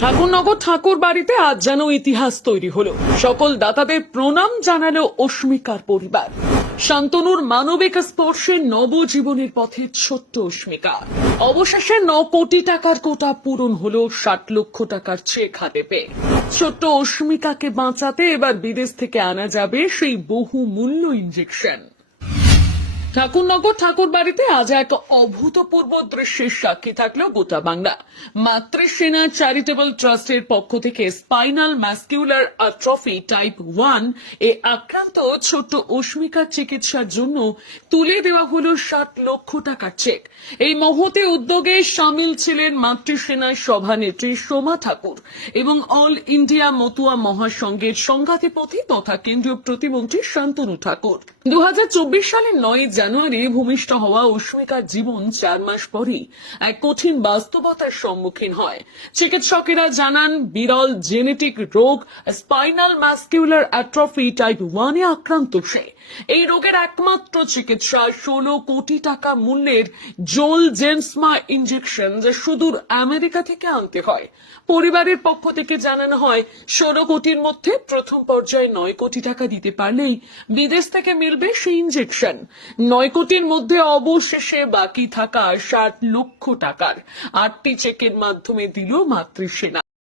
ঠাকুরনগর ঠাকুর বাড়িতে আজ যেন ইতিহাস তৈরি হলো। সকল দাতাদের প্রণাম জানালো অস্মিকার পরিবার। শান্তনুর মানবিক স্পর্শে নবজীবনের পথে ছোট্ট অস্মিকা অবশেষে ন কোটি টাকার কোটা পূরণ হলো, ষাট লক্ষ টাকার চেক হাতে পেয়ে। ছোট্ট অস্মিকাকে বাঁচাতে এবার বিদেশ থেকে আনা যাবে সেই বহু মূল্য ইঞ্জেকশন ঠাকুরনগর ঠাকুর বাড়িতে আজ এক অভূতপূর্ব দৃশ্যের সাক্ষী থাকল গোটা বাংলা। মাতৃসেনা চ্যারিটেবল ট্রাস্টের পক্ষ থেকে spinal muscular atrophy type one এ আক্রান্ত ছোট্ট অস্মিকার চিকিৎসার জন্য তুলে দেওয়া হলো ষাট লক্ষ টাকার চেক এই মহতে উদ্যোগে সামিল ছিলেন মাতৃসেনার সভানেত্রী সোমা ঠাকুর এবং অল ইন্ডিয়া মতুয়া মহাসংঘের সংঘাতিপতি তথা কেন্দ্রীয় প্রতিমন্ত্রী শান্তনু ঠাকুর। দু হাজার চব্বিশ সালের নয় জানুয়ারি ভূমিষ্ঠ হওয়া অস্মিকার জীবন চার মাস পরই এক কঠিন বাস্তবতার সম্মুখীন হয়। চিকিৎসকেরা জানান, বিরল জেনেটিক রোগ, স্পাইনাল ম্যাসকিউলার অ্যাট্রফি টাইপ ওয়ানে আক্রান্ত সে। এই রোগের একমাত্র চিকিৎসা ষোলো কোটি টাকা মূল্যের জোল জেন্সমা ইঞ্জেকশন যা সুদূর আমেরিকা থেকে আনতে হয়। পরিবারের পক্ষ থেকে জানানো হয়, ষোলো কোটির মধ্যে প্রথম পর্যায়ে নয় কোটি টাকা দিতে পারলেই বিদেশ থেকে মিলবে সেই ইঞ্জেকশন নয় কোটির মধ্যে অবশেষে বাকি থাকা সাত লক্ষ টাকার আটটি চেকের মাধ্যমে দিল মাতৃসেনা।